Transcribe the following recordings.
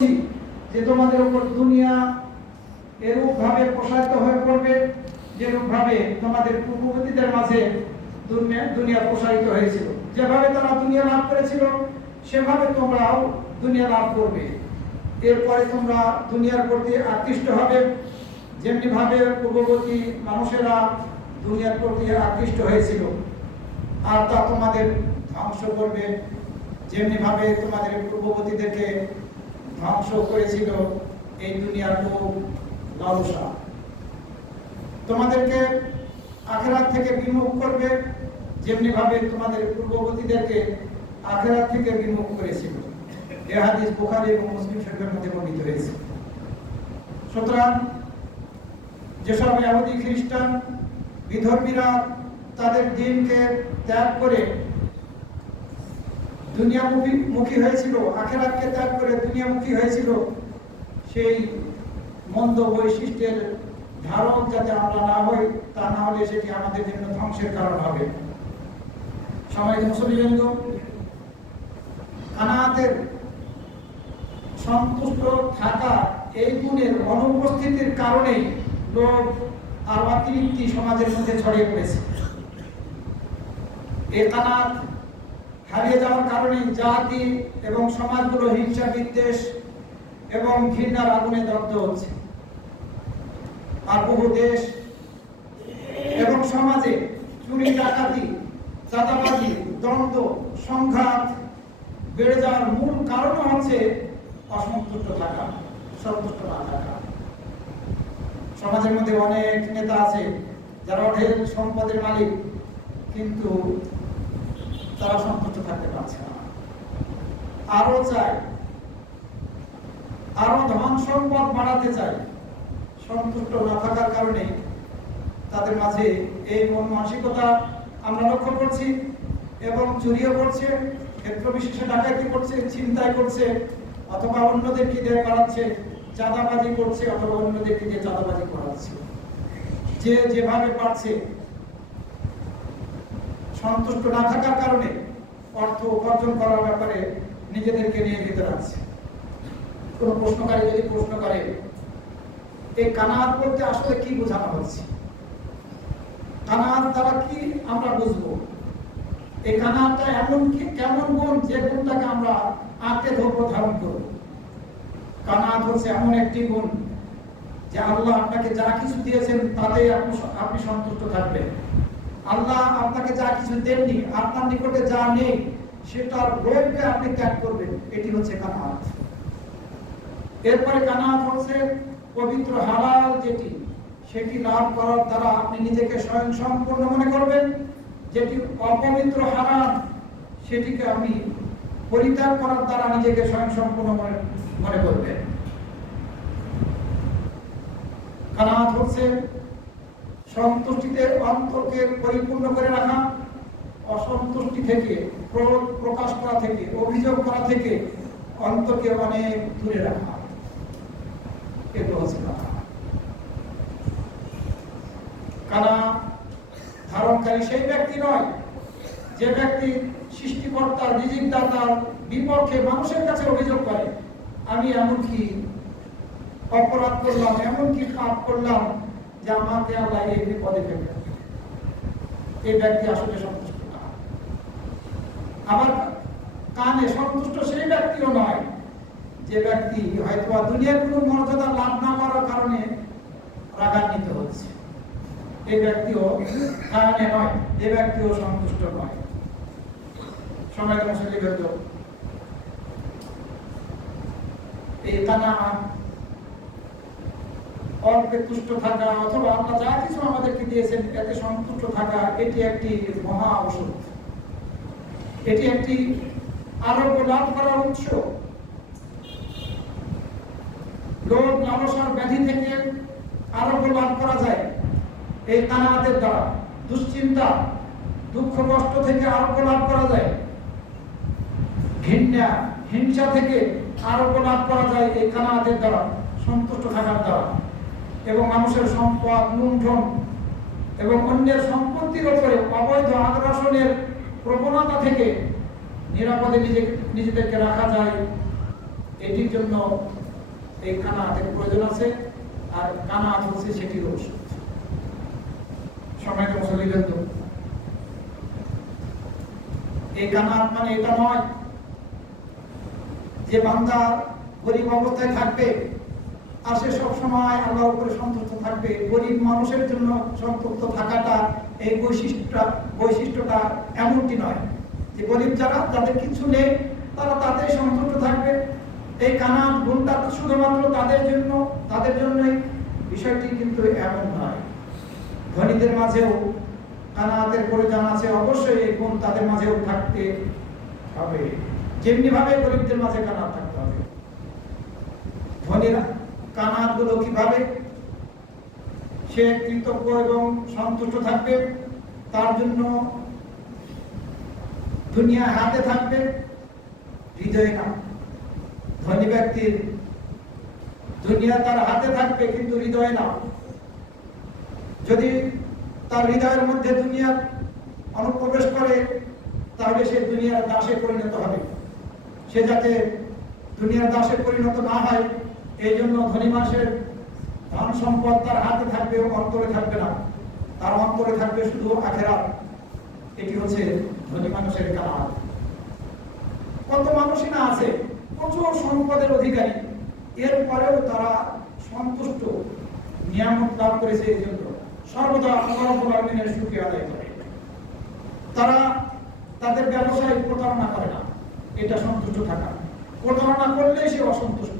যে তোমাদের উপর দুনিয়া এরূপ ভাবে প্রসারিত হয়ে পড়বে যেরূপ ভাবে তোমাদের পূর্ববর্তীদের মাঝে দুনিয়া প্রসারিত হয়েছিল। যেভাবে তারা দুনিয়া লাভ করেছিল সেভাবে তোমরাও দুনিয়া লাভ করবে। এরপরে তোমরা দুনিয়ার প্রতি আকৃষ্ট হবে, যেমনি ভাবে পূর্ববর্তী মানুষেরা দুনিয়ার প্রতি আকৃষ্ট হয়েছিল, আর তা তোমাদের ধ্বংস করবে, যেমনি ভাবে তোমাদের পূর্ববর্তীদেরকে ধ্বংস করেছিল এই দুনিয়ার লোভ লালসা। তোমাদেরকে আখিরাত থেকে বিমুখ করবে, যেমনি ভাবে তোমাদের পূর্ববর্তীদেরকে আখিরাত থেকে বিমুখ করেছিল। এই হাদিস বুখারী এবং মুসলিম শরীফের মধ্যে বর্ণিত হয়েছে। সুতরাং যেসব ইহুদি খ্রিস্টান বিধর্মীরা তাদের দ্বীনকে ত্যাগ করে দুনিয়ামুখী হয়েছিল, আখিরাতকে ত্যাগ করে দুনিয়ামুখী হয়েছিল, সেই মন্দ বৈশিষ্ট্যের ধারক যাতে আমরা না হই, তা না হলে সেটি আমাদের জন্য ধ্বংসের কারণ হবে। সম্মানিত মুসলিমবৃন্দ, কানাতের সন্তুষ্ট থাকা এই গুণের অনুপস্থিতির কারণে লোভ আর অতৃপ্তি সমাজের মধ্যে ছড়িয়ে পড়েছে। এই কানাত হারিয়ে যাওয়ার কারণে জাতি এবং সমাজগুলো হিংসা বিদ্বেষ এবং ঘৃণার আগুনে দগ্ধ হচ্ছে। আর বহু দেশ এবং সমাজে চুরি ডাকাতি চাঁদাবাজি দ্বন্দ্ব সংঘাত বেড়ে যাওয়ার মূল কারণ হচ্ছে অসন্তুষ্ট থাকা, সন্তুষ্ট না থাকা। সমাজের মধ্যে অনেক নেতা আছে যারা অঢেল সম্পদের মালিক, কিন্তু তারা সন্তুষ্ট থাকতে পারছে না, আরো চায়, আরো ধন সম্পদ বাড়াতে চায়। সন্তুষ্ট না থাকার কারণে তাদের মাঝে এই মন মানসিকতা আমরা লক্ষ্য করছি, এবং চুরিও করছে, ক্ষেত্র বিশেষে ডাকাতি করছে, ছিনতাই করছে, অথবা অন্যদেরকে দিয়ে করাচ্ছে, চাঁদাবাজি করছে, অথবা অন্যদেরকে দিয়ে চাঁদাবাজি করাচ্ছে। যে যেভাবে পারছে সন্তুষ্ট না থাকার কারণে অর্থ উপার্জন করার ব্যাপারে নিজেদেরকে নিয়ে যেতে রাখছে। কোন প্রশ্নকারী যদি প্রশ্ন করে এই কানাত বলতে আসলে কি বোঝানো হচ্ছে, কানাত দ্বারা কি আমরা বুঝবো, এই কানাতটা এমন কি কেমন গুণ যে গুণটাকে আমরা আঁকড়ে ধরবো, ধারণ করবো। কানাত হচ্ছে এমন একটি গুণ যে আল্লাহ আপনাকে যা কিছু দিয়েছেন তাতে আপনি সন্তুষ্ট থাকবেন। আল্লাহ আপনাকে যা কিছু দেননি, আপনার নিকটে যা নেই সেটার লোভকে আপনি ত্যাগ করবেন, এটি হচ্ছে কানাত। এরপরে কানাত হচ্ছে পবিত্র হালাল যেটি, সেটি লাভ করার দ্বারা আপনি নিজেকে স্বয়ং সম্পূর্ণ মনে করবেন। যেটি অপবিত্র হারাম, সেটিকে আপনি পরিত্যাগ করার দ্বারা নিজেকে স্বয়ং সম্পূর্ণ মনে করবেন। কানাত হচ্ছে সন্তুষ্টিতে অন্তরকে পরিপূর্ণ করে রাখা, অসন্তুষ্টি থেকে, ক্রোধ প্রকাশ করা থেকে, অভিযোগ করা থেকে অন্তরকে অনেক দূরে রাখা। এগুলো হচ্ছে কানা ধারণকারী সেই ব্যক্তি নয় যে ব্যক্তি সৃষ্টিকর্তার রিজিকদাতার বিপক্ষে মানুষের কাছে অভিযোগ করে, আমি এমন কি অপরাধ করলাম, এমন কি পাপ করলাম যে আমাকে আল্লাহ এই বিপদে ফেলবে। এই ব্যক্তি আসলে সন্তুষ্ট না। আবার কানে সন্তুষ্ট সেই ব্যক্তিও নয় যে ব্যক্তি হয়তো দুনিয়ার কোনো মর্যাদা লাভ না করার কারণে রাগান্বিত হচ্ছে। এই ব্যক্তিও কানে নয়, এই ব্যক্তিও সন্তুষ্ট নয়। সময় মুসলিমবৃন্দ, এই কানা অল্পে তুষ্ট থাকা অথবা আল্লাহ যা কিছু আমাদেরকে দিয়েছেন এতে সন্তুষ্ট থাকা, এটি একটি মহা ঔষধ, এটি একটি আরোগ্য লাভ করার উৎস। লোভ লালসার ব্যাধি থেকে আরোগ্য লাভ করা যায় এই কানাতের দ্বারা। দুশ্চিন্তা দুঃখ কষ্ট থেকে আরোগ্য লাভ করা যায়, ঘৃণা হিংসা থেকে আরোগ্য লাভ করা যায় এই কানাতের দ্বারা, সন্তুষ্ট থাকার দ্বারা। এবং মানুষের সম্পদ লুণ্ঠন এবং অন্যের সম্পত্তির উপরে অবৈধ আগ্রাসনের প্রবণতা থেকে নিরাপদে নিজেদেরকে রাখা যায় এটির জন্য এই কানাতের প্রয়োজন আছে, আর কানাত হচ্ছে সেটির ওষুধ। সম্মানিত মুসল্লিবৃন্দ, এই কানাত মানে এটা নয় যে বান্দা গরিব অবস্থায় থাকবে আর সে সবসময় আল্লাহর উপরে সন্তুষ্ট থাকবে। গরিব মানুষের জন্য সন্তুষ্ট থাকাটা, এই বৈশিষ্ট্যটা এমনটি নয় যে গরিব যারা, যাদের কিছু নেই, তারা তাতেই সন্তুষ্ট থাকবে। এই কানাত গুণটা শুধুমাত্র তাদের জন্যই, বিষয়টি কিন্তু এমন নয়। ধনীদের মাঝেও কানাতের প্রয়োজন আছে, অবশ্যই এই গুণ তাদের মাঝেও থাকতে হবে, যেমনি ভাবে গরিবদের মাঝে কানাত থাকতে হবে। ধনীরা কানাত গুলো কিভাবে? সে কৃতজ্ঞ এবং সন্তুষ্ট থাকবে, তার জন্য দুনিয়া হাতে থাকবে, হৃদয়ে না। ধনী ব্যক্তির দুনিয়া তার হাতে থাকবে কিন্তু হৃদয়ে না। যদি তার হৃদয়ের মধ্যে দুনিয়ার অনুপ্রবেশ করে, তাহলে সে দুনিয়ার দাসে পরিণত হবে। সে যাতে দুনিয়ার দাসে পরিণত না হয়, এই জন্য ধনী মানুষের ধন সম্পদ তার হাতে থাকবে, অন্তরে থাকবে না। তার অন্তরে থাকবে শুধু আখিরাত। এটি হচ্ছে ধনী মানুষের কানাত। কত মানুষই না আছে প্রচুর সম্পদের অধিকারী, এরপরেও তারা সন্তুষ্ট, নিয়ামত লাভ করেছে, এই জন্য সর্বদা আল্লাহ রাব্বুল আলামিনের শুকরিয়া আদায় করে। তারা তাদের ব্যবসায় প্রতারণা করে না, এটা সন্তুষ্ট থাকা। প্রতারণা করলে সে অসন্তুষ্ট,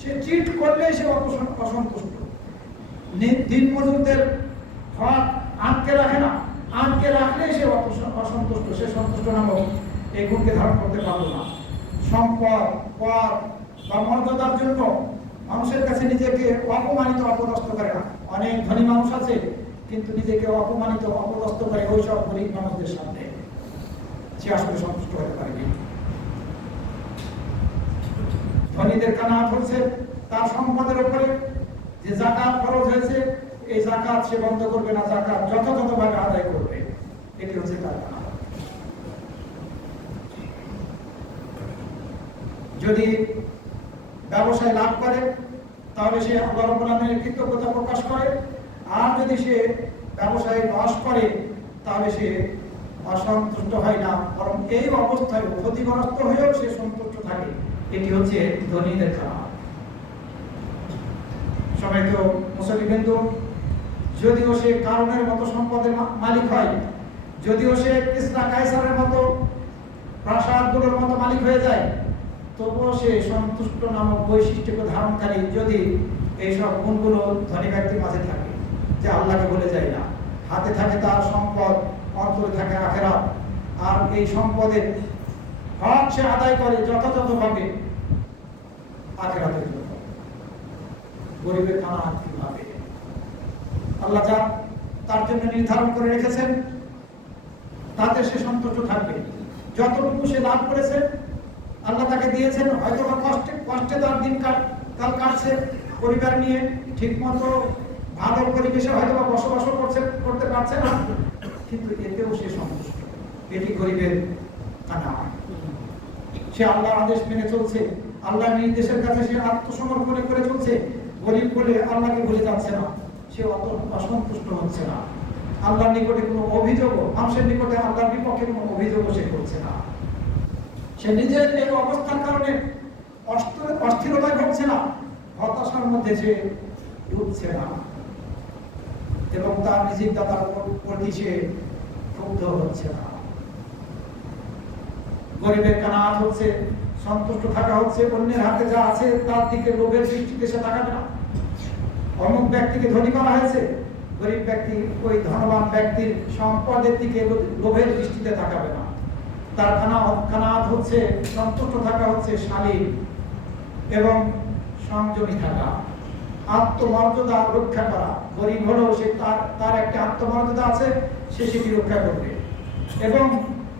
সে চিট করলে সে অসন্তুষ্ট। দিন মজুরদের হক আটকে রাখে না, আটকে রাখলে সে অসন্তুষ্ট, সে সন্তুষ্ট নামক এই গুণকে ধারণ করতে পারল না। সম্পদ, পদ বা মর্যাদার জন্য মানুষের কাছে নিজেকে অপমানিত, অপদস্থ করে না। অনেক ধনী মানুষ আছে কিন্তু নিজেকে অপমানিত, অপদস্থ করে ওই সব গরিব মানুষদের সামনে, সে আসলে সন্তুষ্ট হতে পারেনি। ধনীদের কানাত হচ্ছে তার সম্পদের উপরে যে যাকাত খরচ হয়েছে, এই যাকাত সে বন্ধ করবে না, যাকাত যথাযথভাবে আদায় করবে। এটি হচ্ছে তার কানাত। যদি ব্যবসায় লাভ করে, তাহলে সে আল্লাহ রাব্বুল আলামিনের কৃতজ্ঞতা প্রকাশ করে। আর যদি সে ব্যবসায় লস করে, তাহলে সে অসন্তুষ্ট হয় না, বরং এই অবস্থায় ক্ষতিগ্রস্ত হয়েও সে সন্তুষ্ট থাকে। এটি হচ্ছে ধনীদের কানাত। সম্মানিত মুসল্লিবৃন্দ, যদিও সে কারণের মতো সম্পদের মালিক হয়, যদিও সে কিসরা কায়সারের মতো প্রাসাদগুলোর মতো মালিক হয়ে যায়, তবুও সে সন্তুষ্ট নামক বৈশিষ্ট্যকে ধারণকারী যদি এইসব গুণগুলো ধনী ব্যক্তির মাঝে থাকে, যে আল্লাহকে ভুলে যায় না, হাতে থাকে তার সম্পদ, অন্তরে থাকে আখিরাত, আর এই সম্পদের হক সে আদায় করে যথাযথভাবে আখিরাতের জন্য। গরিবের কানাত কিভাবে? আল্লাহ যা তার জন্য নির্ধারণ করে রেখেছেন তাতে সে সন্তুষ্ট থাকবে। যতটুকু সে লাভ করেছে, আল্লাহ তাকে দিয়েছেন, হয়তো বা কষ্টে তার দিন কাল কাটছে, পরিবার নিয়ে ঠিক মতো ভালো পরিবেশে হয়তো বা বসবাস করতে পারছে না, কিন্তু এতেও সে সন্তুষ্ট। এটি গরিবের কানাত। সে আল্লাহর আদেশ মেনে চলছে, আল্লাহর নির্দেশের কাছে সে আত্মসমর্পণ করে চলছে। গরিব বলে আল্লাহকে ভুলে যাচ্ছে না, সে অসন্তুষ্ট হচ্ছে না। আল্লাহর নিকটে কোনো অভিযোগ, মানুষের নিকটে আল্লাহর বিপক্ষে কোনো অভিযোগ সে করছে না। সে নিজের এই অবস্থার কারণে অস্থিরতায় ভুগছে না, হতাশার মধ্যে সে ডুবছে না, এবং তার নিজের দাতার প্রতি সে ক্ষুব্ধ হচ্ছে না। গরিবের কানাত হচ্ছে সন্তুষ্ট থাকা, হচ্ছে অন্যের হাতে যা আছে তার দিকে লোভের দৃষ্টিতে সে তাকাবে না। অমুক ব্যক্তিকে ধনী করা হয়েছে, গরিব ব্যক্তি ওই ধনবান ব্যক্তির সম্পদের দিকে লোভের দৃষ্টিতে তাকাবে না। তার কানাত হচ্ছে সন্তুষ্ট থাকা, হচ্ছে শালীন এবং সংযমী থাকা, আত্মমর্যাদা রক্ষা করা। গরিব হলেও সে তার একটা আত্মমর্যাদা আছে, সে সেটি রক্ষা করবে। এবং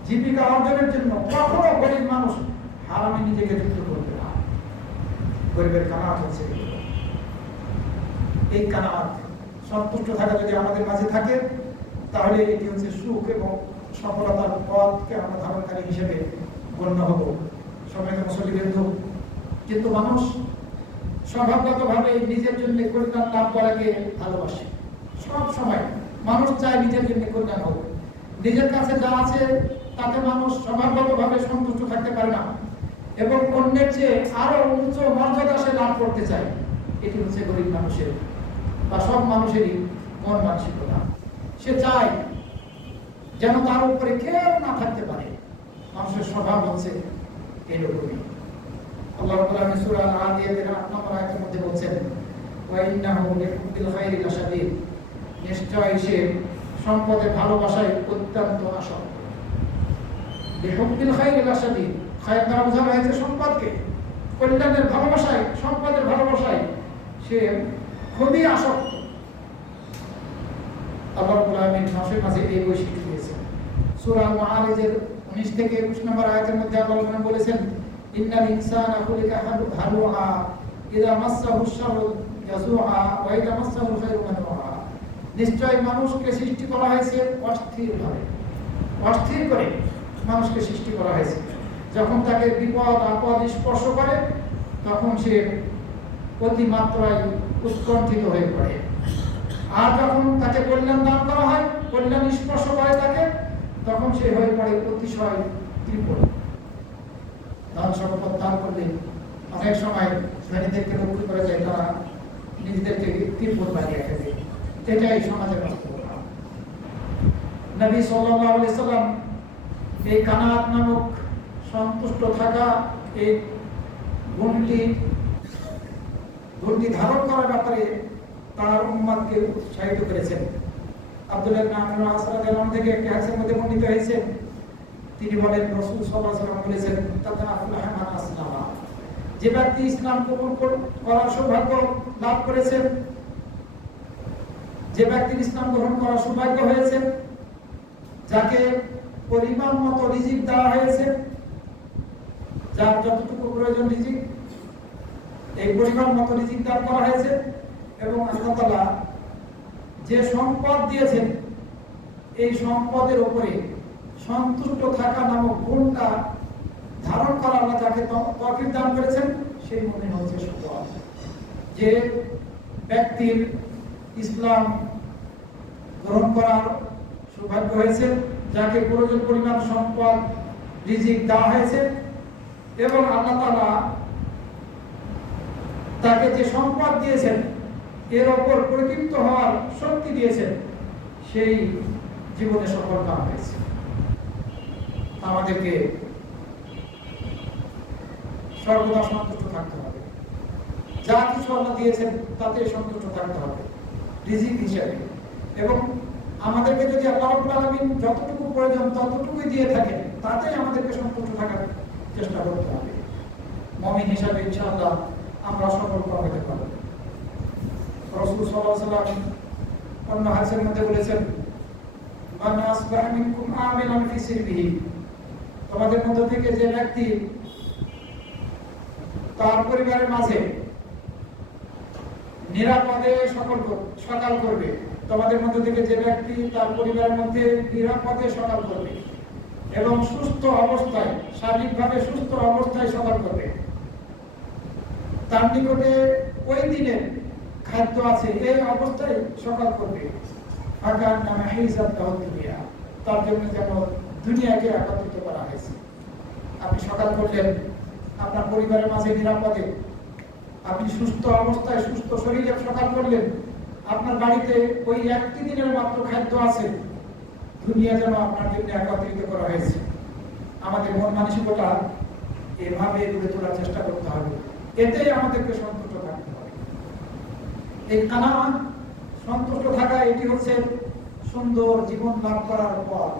জীবিকা অর্জনের জন্য কখনো গরিব মানুষ হারামে নিজেকে যুক্ত করবে না। গরিবের কানাত হচ্ছে এই কানাত। সন্তুষ্ট থাকা যদি আমাদের মাঝে থাকে, তাহলে এটি হচ্ছে সুখ এবং সফলতার পথকে আমরা ধারণকারী হিসেবে গণ্য হব। সম্মানিত মুসল্লিবৃন্দ, কিন্তু মানুষ স্বভাবগতভাবে নিজের জন্য কল্যাণ লাভ করাকে ভালোবাসে। সব সময় মানুষ চায় নিজের জন্য কল্যাণ হোক। নিজের কাছে যা আছে তাতে মানুষ স্বভাবগতভাবে সন্তুষ্ট থাকতে পারে না এবং অন্যের চেয়ে আরো উচ্চ মর্যাদা সে লাভ করতে চায়। এটি হচ্ছে গরিব মানুষের বা সব মানুষেরই মন মানসিকতা। সে চায় যেন তার উপরে কেউ না থাকতে পারে। মানুষের স্বভাব হচ্ছে এরকমই। আল্লাহ রাব্বুল আলামিন সূরা আল-আদিয়াতের ৮ নম্বর আয়াতের মধ্যে বলেছেন, ওয়া ইন্নাহু লিহুব্বিল খায়রি লাশাদীদ, নিশ্চয় সে সম্পদের ভালোবাসায় অত্যন্ত আসক্ত। লিহুব্বিল খায়রি লাশাদীদ, খায়র দ্বারা বোঝানো হয়েছে সম্পদকে। কল্যাণের ভালোবাসায়, সম্পদের ভালোবাসায় সে খুবই আসক্ত। আল্লাহ রাব্বুল আলামিন মানুষের মাঝে এই বৈশিষ্ট্য দিয়েছেন। সূরা আল-মাআরিজের 19 থেকে 21 নম্বর আয়াতের মধ্যে আল্লাহ বলেছেন, ইন্নাল ইনসানা খুলিকা হালুআ ইযা মাসসাহুশ শাররু ইয়াজুআ ওয়া ইযা মাসসাহুল খায়রু মানুআ। নিশ্চয় মানুষকে সৃষ্টি করা হয়েছে অস্থিরভাবে, অস্থির করে মানুষকে সৃষ্টি করা হয়েছে। যখন তাকে বিপদ আপদ স্পর্শ করে তখন সে অতিমাত্রায় উৎকণ্ঠিত হয়ে পড়ে। আর যখন তাকে কল্যাণ দান করা হয়, কল্যাণ স্পর্শ করে তাকে, তখন সে হয়ে পড়ে অতিশয় তীব্র। ধন সম্পদ দান করলে অনেক সময় ধনীদেরকে লক্ষ্য করে যায় তারা নিজেদেরকে তীব্র বানিয়ে ফেলে। এটাই সমাজের বাস্তবতা। নবী সাল্লাল্লাহু আলাইহি সাল্লাম এই কানাত নামক সন্তুষ্ট থাকা, এই গুণটি ধারণ করার ব্যাপারে তার উম্মতকে উৎসাহিত করেছেন। আব্দুল্লাহ ইবনে আমর রাদিয়াল্লাহু থেকে একটি হাদিসের মধ্যে বর্ণিত হয়েছে, তিনি বলেন রাসূল সাল্লাল্লাহু আলাইহি ওয়াসাল্লাম বলেছেন, তাতা আফলাহা মান আসলামা, যে ব্যক্তি ইসলাম কবুল করার সৌভাগ্য লাভ করেছেন, যে ব্যক্তি ইসলাম গ্রহণ করার সৌভাগ্য হয়েছে, যাকে পরিমাণ মতো রিজিক দেওয়া হয়েছে, যার যতটুকু প্রয়োজন রিজিক, এই পরিমাণ মতো রিজিক দান করা হয়েছে, এবং আল্লাহ তাআলা যে সম্পদ দিয়েছেন এই সম্পদের উপরে সন্তুষ্ট থাকা নামক গুণটা ধারণ করা আল্লাহ যাকে তৌফিক দান করেছেন, সেই মনে হচ্ছে সম্পদ। যে ব্যক্তির ইসলাম গ্রহণ করার সৌভাগ্য হয়েছে, যাকে প্রয়োজন পরিমাণ সম্পদ রিজিক দেওয়া হয়েছে, এবং আল্লাহ তাআলা তাকে যে সম্পদ দিয়েছেন এর ওপর পরিতৃপ্ত হওয়ার শক্তি দিয়েছেন, সেই জীবনে সফল কাম হয়েছে। আমাদেরকে সর্বদা সন্তুষ্ট থাকতে হবে। যা কিছু আল্লাহ দিয়েছেন তাতে সন্তুষ্ট থাকতে হবে রিজিক হিসেবে, এবং আমাদেরকে যদি আল্লাহ রাব্বুল আলামিন যতটুকু প্রয়োজন ততটুকুই দিয়ে থাকেন, তাতেই আমাদেরকে সন্তুষ্ট থাকার চেষ্টা করতে হবে। মুমিন হিসাবে ইনশাআল্লাহ আমরা সফল হতে পারব। রাসূল সাল্লাল্লাহু আলাইহি ওয়াসাল্লাম অন্য হাদিসের মধ্যে বলেছেন, মান আসবাহা মিনকুম আমিলান ফি সিরবিহি, তোমাদের মধ্য থেকে যে ব্যক্তি তার পরিবারের মাঝে নিরাপদে সকাল করবে, তোমাদের মধ্য থেকে যে ব্যক্তি তার পরিবারের মধ্যে নিরাপদে সকাল করবে এবং সুস্থ অবস্থায়, শারীরিকভাবে সুস্থ অবস্থায় সকাল করবে, তার নিকটে ওই দিনের খাদ্য আছে, এই অবস্থায় সকাল করবে, আকার নামে হিসাব দুনিয়া, তার জন্য যেন দুনিয়াকে একত্রিত করা হয়েছে। আপনি সকাল করলেন আপনার পরিবারের মাঝে নিরাপদে, আপনি সুস্থ অবস্থায় সুস্থ শরীরে সকাল করলেন, আপনার বাড়িতে ওই একটি দিনের মাত্র খাদ্য আছে, দুনিয়া যেন আপনার জন্য একত্রিত করা হয়েছে। আমাদের মন মানসিকতা এভাবে গড়ে তোলার চেষ্টা করতে হবে, এতেই আমাদেরকে সন্তুষ্ট থাকতে হবে। এই কানাত, সন্তুষ্ট থাকা, এটি হচ্ছে সুন্দর জীবন লাভ করার পথ।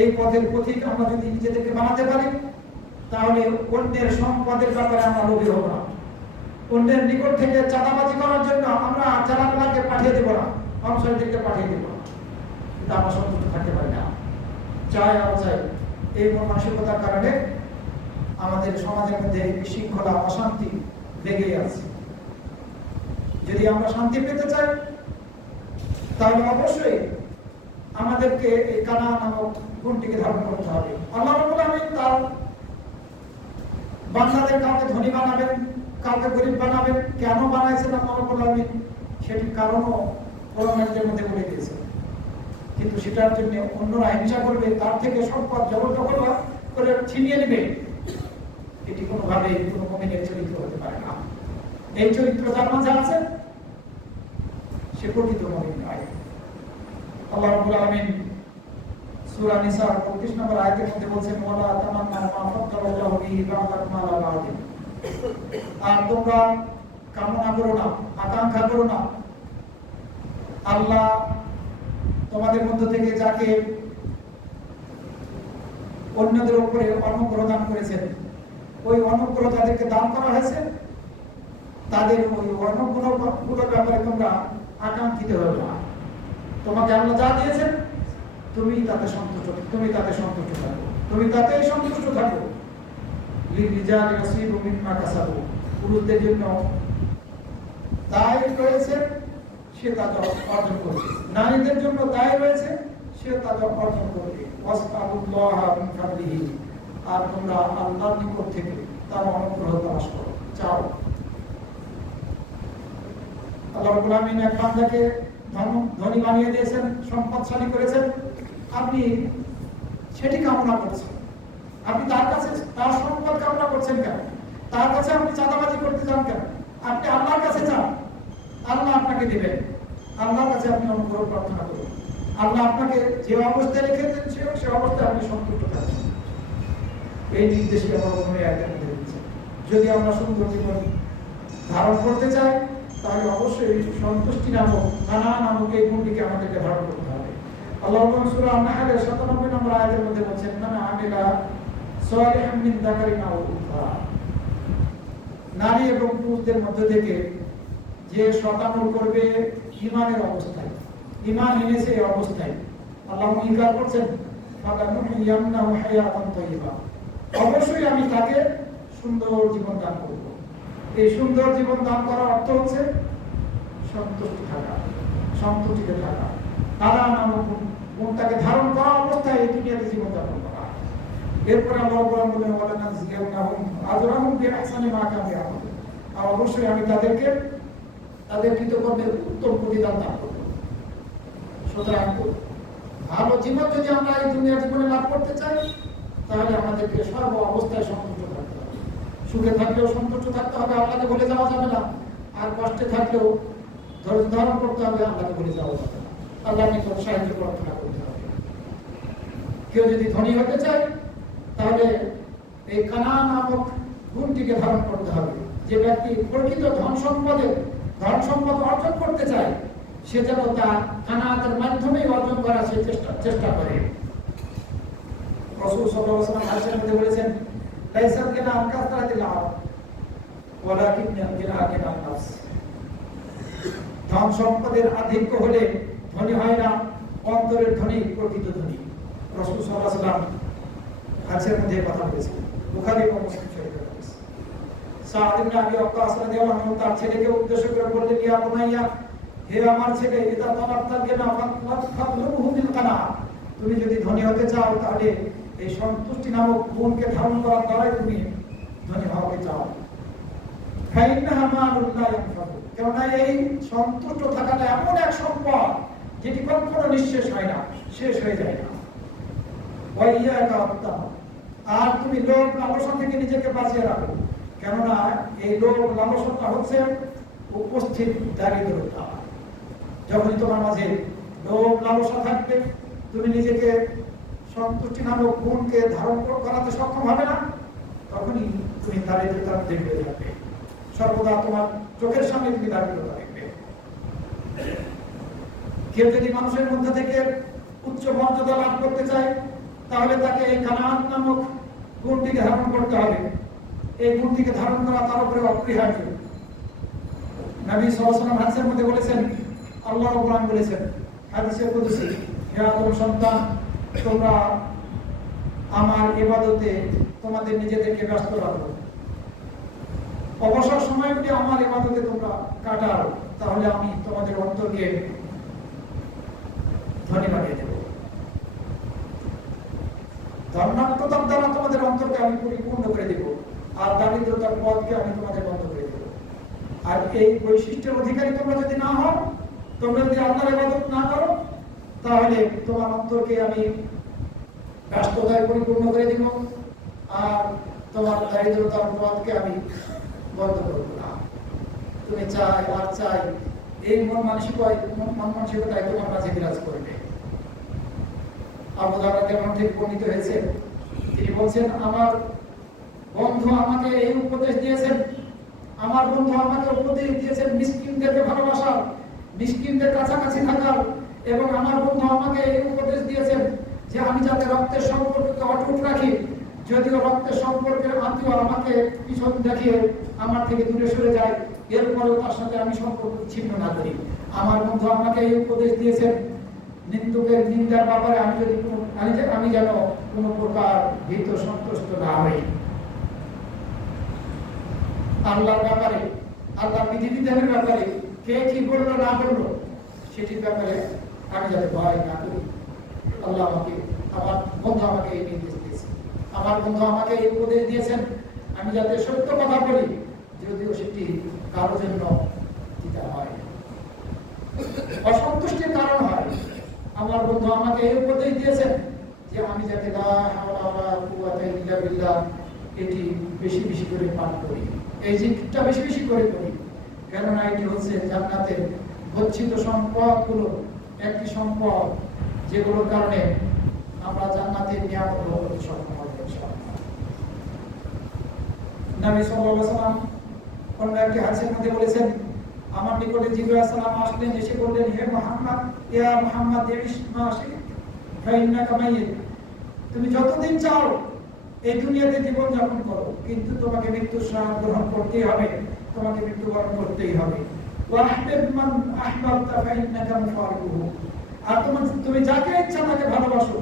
এই পথের পথিক আমরা যদি নিজেদেরকে বানাতে পারি, তাহলে অন্যের সম্পদের ব্যাপারে আমরা লোভী হব না। অন্যের নিকট থেকে চাঁদাবাজি করার জন্য আমরা চালাকে পাঠিয়ে দেব না, অংশীদারদেরকে পাঠিয়ে দেব না, কিন্তু আমরা সন্তুষ্ট থাকতে পারি না। চাই আর চাই, এই মানসিকতার কারণে আমাদের সমাজের মধ্যে বিশৃঙ্খলা, অশান্তি লেগেই আছে। যদি আমরা শান্তি পেতে চাই, তাহলে অবশ্যই আমাদেরকে এই কানা নামক গুণটিকে ধারণ করতে হবে। আল্লাহ রাব্বুল আলামিন তার বান্দাদের কাউকে ধনী বানাবেন, কাউকে গরিব বানাবেন। কেন বানাইছেন আল্লাহ রাব্বুল আলামিন সেটির কারণও কোরআনের মধ্যে বলে দিয়েছেন। কিন্তু সেটার জন্য অন্যরা হিংসা করবে, তার থেকে সম্পদ জবরদখল করে ছিনিয়ে নেবে, এটি কোনোভাবেই কোনো মুমিনের চরিত্র হতে পারে না। এই চরিত্র যার মাঝে আছে সে প্রকৃত মুমিন নয়। আল্লাহ রাব্বুল আলামিন সূরা নিসার 35 নম্বর আয়াতের মধ্যে বলেছেন, ওয়ালা তামান্না মা ফাদ্দালাল্লাহু বিহি বা'দাকুম আলা বা'দিন। আর তোমরা কামনা করো না, আকাঙ্ক্ষা করো না আল্লাহ তোমাদের মধ্য থেকে যাকে অন্যদের উপরে অনুগ্রহ দান করেছেন, ওই অনুগ্রহ যাদেরকে দান করা হয়েছে তাদের ওই অনুগ্রহগুলোর ব্যাপারে তোমরা আকাঙ্ক্ষিত হবে না। তোমাকে আল্লাহ যা দিয়েছেন তুমি তাতে সন্তুষ্ট থাকো, তুমি তাতেই সন্তুষ্ট থাকো। লিরিজালি নাসীবু মিম্মা কাসাবু, পুরুষদের জন্য দায় রয়েছে, সে তা অর্জন করবে। নারীদের জন্য দায় রয়েছে, সে তা অর্জন করবে। ওয়াসআলুল্লাহা মিন ফাদলিহি, আর তোমরা আল্লাহর নিকট থেকে তার অনুগ্রহ তালাশ করো, চাও। আল্লাহ রাব্বুল আলামিন এক বান্দাকে ধনী বানিয়ে দিয়েছেন, সম্পদশালী করেছেন, আপনি সেটি কামনা করছেন। আপনি তার কাছে তার সম্পদ কামনা করছেন কেন? তার কাছে আপনি চাঁদাবাজি করতে চান কেন? আপনি আল্লাহর কাছে চান, আল্লাহ আপনাকে দিবেন। আল্লাহর কাছে আপনি অনুগ্রহ প্রার্থনা করুন। আল্লাহ আপনাকে যে অবস্থায় রেখেছেন সে অবস্থায় আপনি সন্তুষ্ট থাকবেন। এই নির্দেশই আমার মনে দিচ্ছে। যদি আমরা সুন্দর জীবন ধারণ করতে চাই তাহলে অবশ্যই সন্তুষ্টি নামক কানা নামক এই গুণটিকে আমাদেরকে ধারণ করতে হবে। আল্লাহ সূরা আন-নাহলের ৯৭ নম্বর আয়াতের মধ্যে বলেছেন, মান আমিলা সালিহান মিন যাকারিন আও উনসা, নারী এবং পুরুষদের মধ্যে থেকে যে সৎআমল করবে ঈমানের অবস্থায়, ঈমান এনেছে এই অবস্থায়, আল্লাহ ইনকার করছেন, ফালানুহইয়ান্নাহু হায়াতান তাইয়্যিবা, অবশ্যই আমি তাকে সুন্দর জীবন দান করব। এই সুন্দর জীবন দান করার অর্থ হচ্ছে সন্তুষ্ট থাকা, সন্তুষ্টিতে থাকা, তারা নামক গুণটাকে ধারণ করা অবস্থায় এই দুনিয়াতে জীবন যাপন করা। এরপরে আল্লাহ বলেন, ওয়ালানাযিয়ান্নাহুম আজরাহুম বিআহসানি মা কানু ইয়ামালুন, আর অবশ্যই আমি তাদেরকে তাদের কৃতকর্মের উত্তম প্রতিদান দান করব। সুতরাং ভালো জীবন যদি আমরা এই দুনিয়ার জীবনে লাভ করতে চাই তাহলে আমাদেরকে সর্ব অবস্থায় সন্তুষ্ট থাকতে হবে। সুখে থাকলেও সন্তুষ্ট থাকতে হবে, আল্লাহকে ভুলে যাওয়া যাবে না। আর কষ্টে থাকলেও ধৈর্য ধারণ করতে হবে, আল্লাহকে ভুলে যাওয়া যাবে না। আল্লাহকে সাহায্য প্রার্থনা করতে হবে। কেউ যদি ধনী হতে চায় তাহলে এই কানা নামক গুণটিকে ধারণ করতে হবে। যে ব্যক্তি প্রকৃত ধন সম্পদ অর্জন করতে চায় সে যেন তার কানাতের মাধ্যমে অর্জন করার চেষ্টা করে। রাসূল সাল্লাল্লাহু আলাইহি ওয়াসাল্লাম হাদিসের মধ্যে বলেছেন, লাইসা কিনা কাসরাতিল আরব ওয়ালাকিন কিনা নাফস, ধন সম্পদের আধিক্য হলে ধনী হয় না, অন্তরের ধনী প্রকৃত ধনী। রাসূল সাল্লাল্লাহু আলাইহি ওয়াসাল্লাম হাদিসের মধ্যে কথা বলেছেন, বুখারী এবং মুসলিম শরীফে আছে। সাদ ইবনে আবি ওয়াক্কাস রাদিয়াল্লাহু আনহু তার ছেলেকে উদ্দেশ্য করে বললেন, ইয়া বুনাইয়া, হে আমার ছেলে, ইদা তালাবতাল গিনা ফাতলুবহু বিল কানা, তুমি যদি ধনী হতে চাও তাহলে এই সন্তুষ্টি নামক গুণকে ধারণ করার দ্বারাই তুমি ধনী হতে চাও। ফাইন্নাহা মালুন লা ইয়ানফাদু, কেননা এই সন্তুষ্ট থাকাটা এমন এক সম্পদ যেটি কখনো নিঃশেষ হয় না, শেষ হয়ে যায় না। ওয়া ইয়াকা ওয়াত্তামা, আর তুমি লোভ লালসা থেকে নিজেকে বাঁচিয়ে রাখো, কেননা এই লোভ লালসাটা হচ্ছে উপস্থিত দারিদ্রতা। যখনই তোমার মাঝে লোভ লালসা থাকবে তুমি নিজেকে সন্তুষ্টি নামক গুণকে ধারণ করাতে সক্ষম হবে না, তখনই তুমি দারিদ্রতা দেখবে থাকবে। সর্বদা তোমার চোখের সামনে তুমি দারিদ্রতা দেখবে। কেউ যদি মানুষের মধ্যে থেকে উচ্চ মর্যাদা লাভ করতে চায় তাহলে তাকে এই কানাত নামক গুণটিকে ধারণ করতে হবে। এই গুণটিকে ধারণ করা তার উপরে অপরিহার্য। নবী সাল্লাল্লাহু আলাইহি ওয়াসাল্লাম হাদিসের মধ্যে বলেছেন, আল্লাহ রাব্বুল আলামিন বলেছেন হাদিসে কুদসি, হে আদম সন্তান, তোমরা আমার ইবাদতে তোমাদের নিজেদেরকে ব্যস্ত রাখো, অবসর সময়গুলি আমার ইবাদতে তোমরা কাটাও, তাহলে আমি তোমাদের অন্তরকে ধনী বানিয়ে দেব। ধর্মাত্মতার দ্বারা তোমাদের অন্তরকে আমি পরিপূর্ণ করে দেব। আর দারিদ্রতার পথকে আমি তোমাদের বন্ধ করে দেব। আর এই বৈশিষ্ট্যের অধিকারী তোমরা যদি না হও, তোমরা যদি আল্লাহর ইবাদত না করো, তাহলে তোমার অন্তরকে আমি ব্যস্ততায় পরিপূর্ণ করে দিব, আর তোমার দারিদ্রতার পথকে আমি বন্ধ করব না। তুমি চাই আর চাই, এই মন মানসিকতায় তোমার মাঝে বিরাজ করবে। আবু দারদা কেমন ঠিক বর্ণিত হয়েছে, তিনি বলছেন, আমার বন্ধু আমাকে এই উপদেশ দিয়েছেন, আমার বন্ধু আমাকে উপদেশ দিয়েছেন মিসকিনদেরকে ভালোবাসার, মিসকিনদের কাছাকাছি থাকার, এবং আমার বন্ধু আমাকে এই উপদেশ দিয়েছেন যে আমি যাতে রক্তের সম্পর্ককে অটুট রাখি, যদিও রক্তের সম্পর্কের আত্মীয় আমাকে পিছন দেখিয়ে আমার থেকে দূরে সরে যায়, এরপরেও তার সাথে আমি সম্পর্ক ছিন্ন না করি। আমার বন্ধু আমাকে এই উপদেশ দিয়েছেন নিন্দুকের নিন্দার ব্যাপারে আমি যেন কোনো প্রকার ভীত সন্তুষ্ট না হই। আল্লাহর ব্যাপারে, আল্লাহর বিধিবিধানের ব্যাপারে কে কি বললো না বললো সেটির ব্যাপারে আমি যাতে ভয় না করি। আল্লাহ আমাকে, আমার বন্ধু আমাকে এই নির্দেশ দিয়েছে, আমার বন্ধু আমাকে এই উপদেশ দিয়েছেন আমি যাতে সত্য কথা বলি, যদিও সেটি কারোর জন্য দিতে হয়, অসন্তুষ্টির কারণ হয়। আমার বন্ধু আমাকে এই উপদেশ দিয়েছেন যে আমি যাতে লা হাওলা ওয়ালা কুওয়াতা ইল্লা বিল্লাহ এটি বেশি বেশি করে পাঠ করি, এই জিকিরটা বেশি বেশি করে করি, কেননা এটি হচ্ছে জান্নাতের গচ্ছিত সম্পদগুলো একটি সম্পদ, যেগুলোর কারণে আমরা জান্নাতের নিয়ামত ভোগ করতে সক্ষম হব ইনশাআল্লাহ। নবী সাল্লাল্লাহু আলাইহি ওয়াসাল্লাম কোন একটি হাদিসের মধ্যে বলেছেন, আমার নিকটে জিবরাইল আলাইহিস সালাম আসলেন, এসে বললেন, হে মুহাম্মদ, ইয়া মুহাম্মদ ইশ মা শি'ত ফাইন্নাকা মাইয়িত, তুমি যতদিন চাও এই দুনিয়াতে জীবন যাপন করো, কিন্তু তোমাকে মৃত্যুর স্বাদ গ্রহণ করতেই হবে, তোমাকে মৃত্যুবরণ করতেই হবে। ওয়াহবিব মান আহবাবতা ফাইন্নাকা মুফারিকুহু, আর তুমি যাকে ইচ্ছা তাকে ভালোবাসো,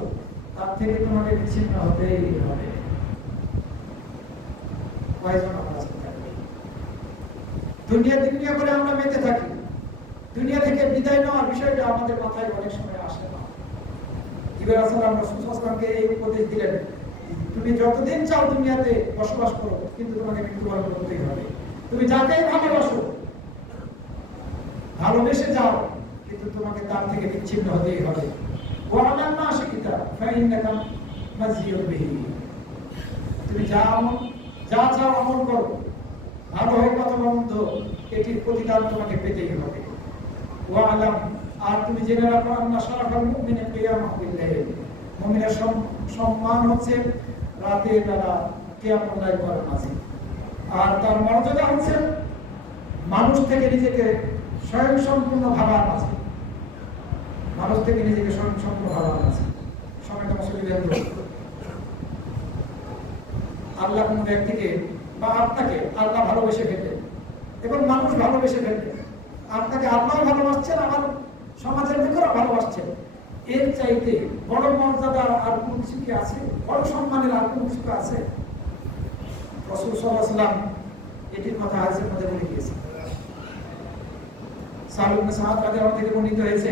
তার থেকে তোমাকে বিচ্ছিন্ন হতেই হবে। কয়জন আমরা থাকি দুনিয়া করে আমরা মেতে থাকি, দুনিয়া থেকে বিদায় নেওয়ার বিষয়টা আমাদের মাথায় অনেক সময় আসে না। জিবরাইল আলাইহিস সালাম রাসূল সাল্লাল্লাহু আলাইহি ওয়াসাল্লামকে এই উপদেশ দিলেন, তুমি যতদিন চাও দুনিয়াতে বসবাস করো, কিন্তু তোমাকে মৃত্যুবরণ করতেই হবে। তুমি যাকেই ভালোবাসো, ভালোবেসে যাও, কিন্তু তোমাকে তার থেকে বিচ্ছিন্ন হতেই হবে। ওয়ালান নাশিকিতা ফাইন্নাকা মাযিয়ুন বিহি, তুমি যা চাও আমল করো, ভালো হোক অথবা মন্দ, এটির প্রতিদান তোমাকে পেতেই হবে। ওয়ালাম, আর তুমি জেনে রাখো, আন্না শারাফাল মুমিনি কিয়ামাহু বিল-লাইল, মুমিনের সম্মান হচ্ছে রাতের বেলা কিয়ামুল লাইল করার মাঝে, আর তার মর্যাদা হচ্ছে মানুষ থেকে নিজেকে স্বয়ং সম্পূর্ণ ভাবার মাঝে, মানুষ থেকে নিজেকে স্বয়ং সম্পূর্ণ ভাবার মাঝে। সময়টা মুসলিমের আল্লাহ কোন ব্যক্তিকে বা আপনাকে আল্লাহ ভালোবেসে ফেললেন এবং মানুষ ভালোবেসে ফেললেন, আপনাকে আল্লাহ ভালোবাসছেন, আমার সমাজের লোকেরা ভালোবাসছেন, এর চাইতে বড় মর্যাদার আর কোন কিছু কি আছে? বড় সম্মানের আর কোন কিছু আছে? রাসূল সাল্লাল্লাহু আলাইহি ওয়াসাল্লাম এটির কথা হাদিসের মধ্যে বলে দিয়েছেন। সাহাব ইবনে সাদ রাদিয়াল্লাহু থেকে বর্ণিত হয়েছে,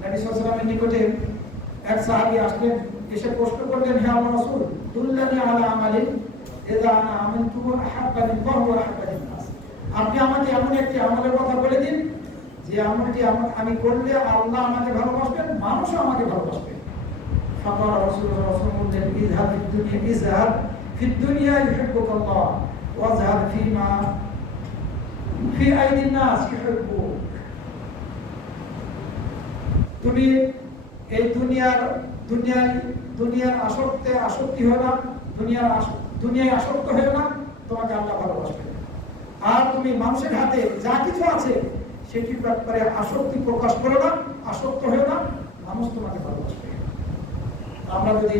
নবী সাল্লাল্লাহু আলাইহি ওয়াসাল্লামের নিকটে এক সাহাবী আসলেন, এসে প্রশ্ন করলেন, হে আল্লাহর রাসূল, দুল্লানি আলা আমালিন ইযা আনা আমিলতু আহাব্বানি আল্লাহু ওয়া আহাব্বানি নাস, আপনি আমাকে এমন একটি আমলের কথা বলে দিন যে আমলটি আমি করলে আল্লাহ আমাকে ভালোবাসবেন, মানুষও আমাকে ভালোবাসবে। ফাকাল রাসূলুল্লাহ সাল্লাল্লাহু আলাইহি ওয়াসাল্লাম, ইযহাব ফিদ দুনিয়া ইউহিব্বুকাল্লাহ ওয়াযহাব ফীমা ফি আইদিন নাস ইউহিব্বুক, তুমি এই দুনিয়ার আসক্তি হয় না, দুনিয়ায় আসক্ত হয় না, তোমাকে আল্লাহ ভালোবাসবে। আর তুমি মানুষের হাতে যা কিছু আছে সেটির ব্যাপারে আসক্তি প্রকাশ করো না, আসক্ত হয়ে না, মানুষ তোমাকে ভালোবাসবে। আমরা যদি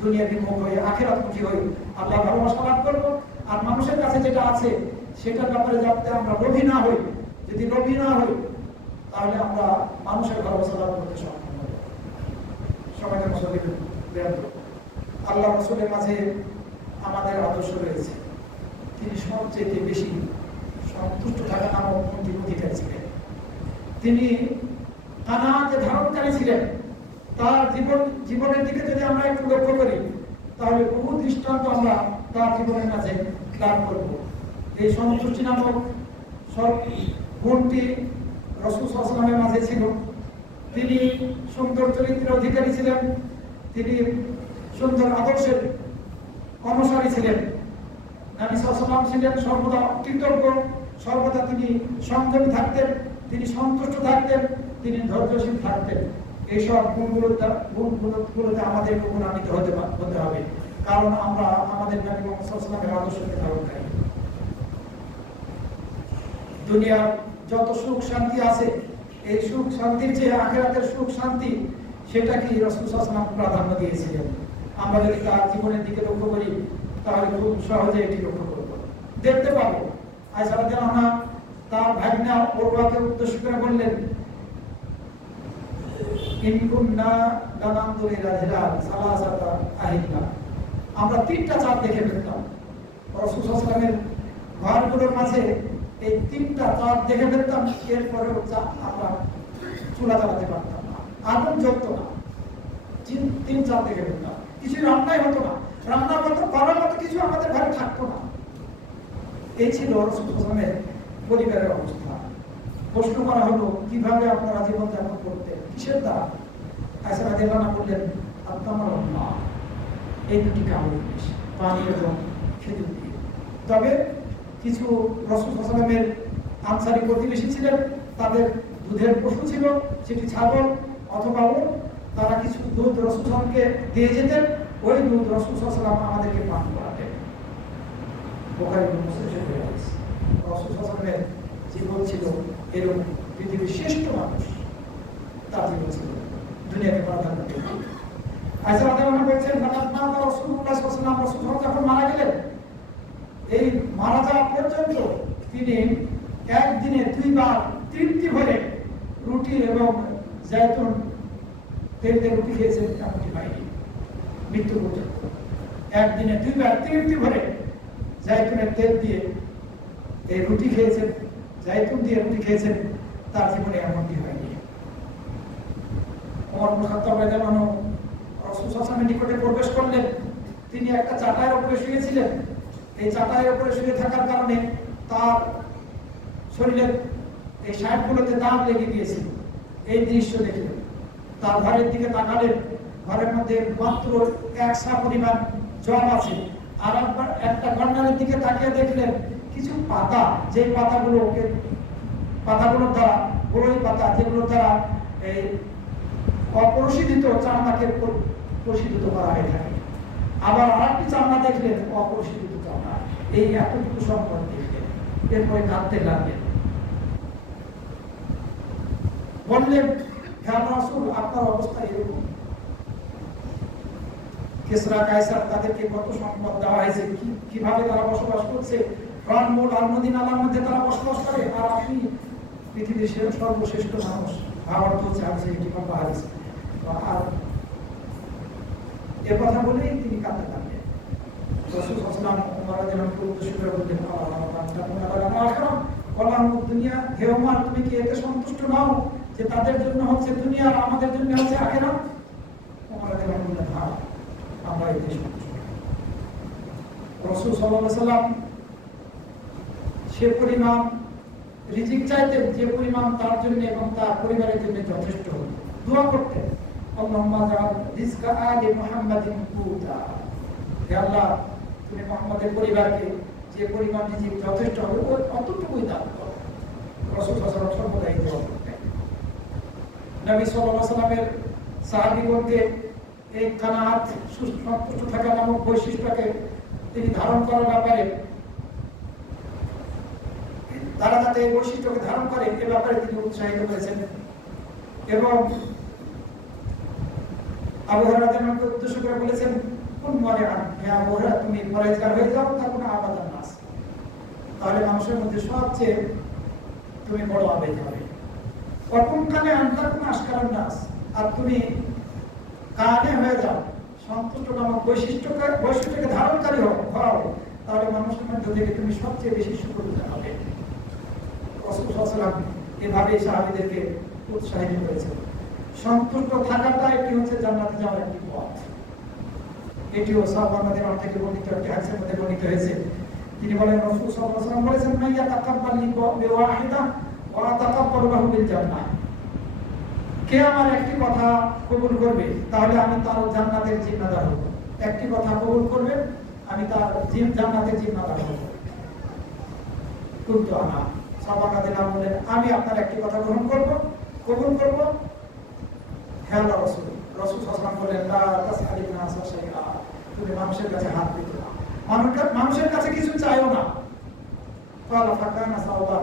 দুনিয়া বিমুখ হই, আখিরাতমুখী হই, আল্লাহ ভালোবাসা লাভ করবো। আর মানুষের কাছে যেটা আছে সেটার ব্যাপারে যাতে আমরা লোভী না হই, যদি লোভী না হই, তাহলে আমরা মানুষের ভালোবাসা লাভ করতে সক্ষম হব। সবাইকে মুসলিম আল্লাহ রাসূলের মাঝে আমাদের আদর্শ রয়েছে, তিনি সবচেয়ে বেশি সন্তুষ্ট থাকা নামক অধিকারী ছিলেন। তিনি কানাতে ধারণকারী ছিলেন। তার জীবনের দিকে যদি আমরা একটু লক্ষ্য করি, তাহলে বহু দৃষ্টান্ত আমরা তার জীবনের মাঝে লাভ করব। এই সন্তুষ্টি নামক সব গুণটি রাসূল সাল্লাল্লাহু আলাইহি ওয়াসাল্লামের মাঝে ছিল। তিনি সুন্দর চরিত্রের অধিকারী ছিলেন, তিনি সুন্দর আদর্শের অনুসারী ছিলেন। নবী সাল্লাল্লাহু আলাইহি ওয়াসাল্লাম ছিলেন সর্বদা কৃতজ্ঞ, সর্বদা তিনি সংযমী থাকতেন, তিনি সন্তুষ্ট থাকতেন, তিনি ধৈর্যশীল থাকতেন। এইসব গুণগুলোতে আমাদের গুণান্বিত হতে হবে, কারণ আমরা আমাদের নবী মুহাম্মদ সাল্লাল্লাহু আলাইহি ওয়াসাল্লামের আদর্শকে ধারণকারী। দুনিয়ার যত সুখ শান্তি আছে, এই সুখ শান্তির যে আখিরাতের সুখ শান্তি, সেটা কি রাসূল সাল্লাল্লাহু আলাইহি ওয়াসাল্লাম প্রাধান্য দিয়েছিলেন। আমরা যদি তার জীবনের দিকে লক্ষ্য করি, তাহলে খুব সহজে এটি লক্ষ্য করব, দেখতে পাবো। আয়েশা রাদিয়াল্লাহু আনহা তার ভাগনা উরওয়াকে উদ্দেশ্য করে বললেন, ইন কুননা লানানদুরু ইলা হিলাল সালাসাতা আহিল্লা। আমরা তিনটা চাঁদ দেখে ফেলতাম। রাসূল সাল্লাল্লাহু আলাইহি ওয়াসাল্লামের ঘরগুলোর মাঝে এই তিনটা চাঁদ দেখে ফেলতাম, এরপরেও আমরা চুলা জ্বালাতে পারতাম না, আগুন জ্বলতো না। তিন চাঁদ দেখে ফেলতাম, কিছু রান্নাই হতো না, রান্না করার মতো কিছু আমাদের ঘরে থাকতো না। এই ছিল রাসূল সাল্লাল্লাহু আলাইহি ওয়াসাল্লামের পরিবারের অবস্থা। প্রশ্ন করা হলো, কিভাবে আপনারা জীবন যাপন করতেন, কিসের দ্বারা? আয়েশা রাদিয়াল্লাহু আনহা বললেন, আত্মামার মা, এই দুটি কামড় জিনিস, পানি এবং খেজুর দিয়ে। তবে কিছু রাসূল সাল্লাল্লাহু আলাইহি ওয়াসাল্লামের আনসারী প্রতিবেশী ছিলেন, তাদের দুধের পশু ছিল, সেটি ছাগল অথবা উট। তারা কিছু দুধ রাসূল সাল্লাল্লাহু আলাইহি ওয়াসাল্লামকে দিয়ে যেতেন, ওই দুধ রাসূল সাল্লাল্লাহু আলাইহি ওয়াসাল্লাম আমাদেরকে পান করাতেন। বুখারী এবং মুসলিমে রয়েছে। রাসূল সাল্লাল্লাহু আলাইহি ওয়াসাল্লামের জীবন ছিল এরকম, পৃথিবীর শ্রেষ্ঠ মানুষ তার জীবন ছিল, দুনিয়াকে প্রাধান্য দিতেন। আয়েশা রাদিয়াল্লাহু আনহা বলছেন, রাসূলুল্লাহ সাল্লাল্লাহু আলাইহি ওয়াসাল্লাম যখন মারা গেলেন, এই মারা যাওয়া পর্যন্ত তিনি একদিনে 2 বার তৃপ্তি ভরে রুটি এবং জায়তুন তেল দিয়ে রুটি খেয়েছেন, এমনটি হয়নি মৃত্যু পর্যন্ত। একদিনে 2 বার তৃপ্তি ভরে জায়তুনের তেল দিয়ে এই রুটি খেয়েছেন, জায়তুন দিয়ে রুটি খেয়েছেন, তার জীবনে এমনটি হয়নি। ওমর ইবনে খাত্তাব রাদিয়াল্লাহু আনহু রাসূল সাল্লাল্লাহু আলাইহি ওয়াসাল্লামের নিকটে প্রবেশ করলেন। তিনি একটা চাটাইয়ের উপরে শুয়েছিলেন। এই চাটাইয়ের উপরে শুয়ে থাকার কারণে তার শরীরের এই শার্টগুলোতে দাগ লেগে গিয়েছিল। এই দৃশ্য দেখলেন, তার ঘরের দিকে তাকালেন, ঘরের মধ্যে মাত্র 1 সা পরিমাণ জল আছে। আর একটা কর্নারের দিকে তাকিয়ে দেখলেন কিছু পাতা, যে পাতাগুলোর দ্বারা, বড়ই পাতা, যেগুলোর দ্বারা এই অপরিশোধিত চামড়াকে পরিশোধিত করা হয়ে থাকে। আবার আরেকটি চামড়া দেখলেন, অপরিশোধিত চামড়া। এই এতটুকু সম্পদ দেখলেন, এরপরে কাঁদতে লাগলেন, বললেন, হে রাসূল, আপনার অবস্থা এরকম। কিসরা কায়সার তাদেরকে কত সম্পদ দেওয়া হয়েছে, কিভাবে তারা বসবাস করছে, রণমূল আর মদিনার মধ্যে তারা বসবাস করে, আর আপনি পৃথিবীর সর্বশ্রেষ্ঠ মানুষ। ভাবার তো চাচ্ছে এটি কম হাদিস। আর এ কথা বলেই তিনি কাঁদতে লাগলেন। রাসূল সাল্লাল্লাহু আলাইহি ওয়াসাল্লাম ওমর রাদিয়াল্লাহু আনহু উদ্দেশ্য করে বললেন, দুনিয়া, হে ওমর, তুমি কি এতে সন্তুষ্ট নও যে তাদের জন্য হচ্ছে দুনিয়া আর আমাদের জন্য হচ্ছে আখিরাত? ওমর রাদিয়াল্লাহু আনহু বললেন, হ্যাঁ, আমরা এতে সন্তুষ্ট। রাসূল সাল্লাল্লাহু আলাইহি ওয়াসাল্লাম সে পরিমাণ রিজিক চাইতেন যে পরিমাণ তার জন্য এবং তার পরিবারের জন্য যথেষ্ট হতো। দোয়া করতেন, আল্লাহুম্মা জাআল রিজকা আলি মুহাম্মাদিন কুতা। হে আল্লাহ, তুমি মুহাম্মাদের পরিবারকে যে পরিমাণ রিজিক যথেষ্ট হবে অতটুকুই দান করো। রাসূল সাল্লাল্লাহু আলাইহি ওয়াসাল্লাম সর্বদাই দোয়া করতেন। নবী সাল্লাল্লাহু আলাইহি ওয়াসাল্লামের সাহাবীগণকে এই কানাত, সন্তুষ্ট থাকা নামক বৈশিষ্ট্যকে তিনি ধারণ করার ব্যাপারে, তারা যাতে এই বৈশিষ্ট্যকে ধারণ করে এ ব্যাপারে তিনি উৎসাহিত করেছেন। এবং আবু হুরায়রা রাদিয়াল্লাহু আনহু উদ্দেশ্য করে বলেছেন, কোন মনে আন, হে আবু হুরায়রা, তুমি পরহেজগার হয়ে যাও, তাকুন আবাদান নাস, তাহলে মানুষের মধ্যে সবচেয়ে তুমি বড় আবেগ হবে। অকুন কানে আনতাকুন আশকারান নাস, আর তুমি কানে হয়ে যাও, সন্তুষ্ট নামক বৈশিষ্ট্যকে ধারণকারী হও, তাহলে মানুষের মধ্যে থেকে তুমি সবচেয়ে বেশি শুকরিয়া হবে। রাসূল সাল্লাল্লাহু আলাইহি ওয়াসাল্লাম এভাবে সাহাবীদেরকে উৎসাহিত করেছেন। সন্তুষ্ট থাকাটা এটি হচ্ছে জান্নাতে যাওয়ার একটি পথ। এটিও সাহাবাদের থেকে বর্ণিত একটি হাদিসের মধ্যে বর্ণিত হয়েছে। তিনি বলেন রাসূল সাল্লাল্লাহু আলাইহি ওয়াসাল্লাম বলেছেন, মাইয়া তাকাব্বালি বিওয়াহিদা ওয়া তাকাব্বালু লাহু বিল জান্নাহ। কে আমার একটি কথা কবুল করবে তাহলে আমি তার জান্নাতের জিম্মাদার হব। একটি কথা কবুল করবে আমি তার জান্নাতের জিম্মাদার হব। কিন্তু আনা সাহাবাদের নাম বলেন, আমি আপনার একটি কথা গ্রহণ করব, কবুল করব। হ্যাঁ রাসূল সাল্লাল্লাহু আলাইহি ওয়াসাল্লাম বলেন, লা তাসআলিনা শাইআ, তুমি মানুষের কাছে হাত দিতে না, মানুষের কাছে কিছু চাইও না। কালা ফাকানা সাওবা।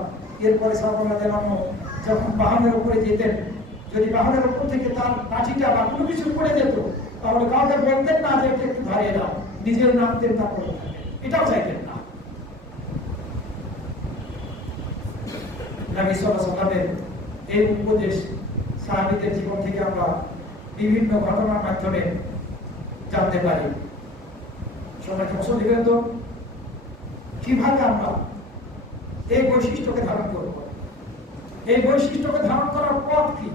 এরপরে সাহাবাদের নাম যখন বাহনের উপরে যেতেন, যদি বাহনের উপর থেকে তার লাঠিটা বা কোনো কিছু পড়ে যেত, তাহলে কাউকে বলতেন না যে এটা একটু ধরিয়ে দাও, নিজের নামতেন, তারপরে এটাও চাইতেন না। নবী সাল্লাল্লাহু আলাইহি ওয়াসাল্লামের এই উপদেশ সাহাবীদের জীবন থেকে আমরা বিভিন্ন ঘটনার মাধ্যমে জানতে পারি। সবাই মুসলিম তো কিভাবে আমরা এই বৈশিষ্ট্যকে ধারণ করব, এই বৈশিষ্ট্যকে ধারণ করার পথ কি?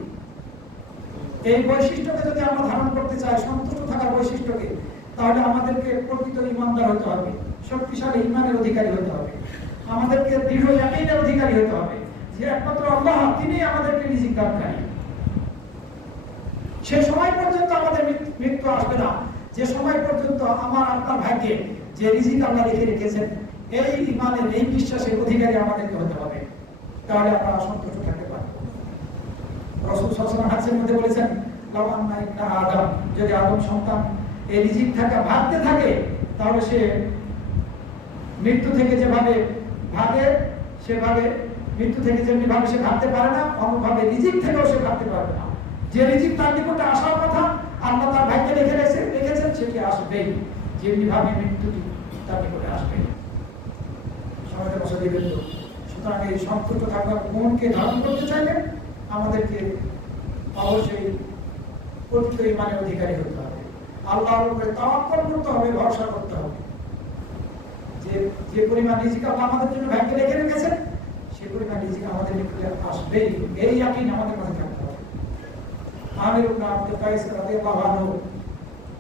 এই বৈশিষ্ট্যকে যদি আমরা ধারণ করতে চাই, সন্তুষ্ট থাকার বৈশিষ্ট্যকে, তাহলে আমাদেরকে প্রকৃত ঈমানদার হতে হবে, শক্তিশালী ঈমানের অধিকারী হতে হবে, আমাদেরকে দৃঢ় ইয়াকিনের অধিকারী হতে হবে যে একমাত্র আল্লাহ, তিনিই আমাদেরকে রিজিক দানকারী। সে সময় পর্যন্ত আমাদের মৃত্যু আসবে না যে সময় পর্যন্ত আমার আপনার ভাগ্যে যে রিজিক আল্লাহ লিখে রেখেছেন, এই ঈমানের, এই বিশ্বাসের অধিকারী আমাদেরকে হতে হবে, তাহলে আমরা সন্তুষ্ট থাকতে পারব। রাসূল সাল্লাল্লাহু আলাইহি ওয়াসাল্লাম হাদিসের মধ্যে বলেছেন, লাউ আন্না ইবনা আদম, যদি আদম সন্তান এই রিজিক থাকা ভাবতে থাকে, তাহলে সে মৃত্যু থেকে যেভাবে ভাবে, সেভাবে মৃত্যু থেকে যেমনি ভাবে সে ভাবতে পারে না, অনুভাবে রিজিক থেকেও সে ভাবতে পারবে না। যে রিজিক তার নিকটে আসার কথা, আল্লাহ তার ভাগ্যে রেখেছেন, সেটি আসবেই, যেমনি ভাবে মৃত্যুটি তার নিকটে আসবে। সমাজে বসে দিবেন। সুতরাং এই সন্তুষ্ট থাকার মনকে ধারণ করতে চাইলে আমাদেরকে অবশ্যই প্রকৃত ঈমানের অধিকারী হতে হবে, আল্লাহর উপরে তাওয়াক্কুল করতে হবে, ভরসা করতে হবে। যে পরিমাণ রিজিক আল্লাহ আমাদের জন্য ভাগ্যে রেখে রেখেছেন, সে পরিমাণ রিজিক আমাদের নিকটে আসবেই, এই ইয়াকিন আমাদের মাঝে থাকতে হবে। আমির ইবনে আব্দুল কায়েস রাদিয়াল্লাহু আনহু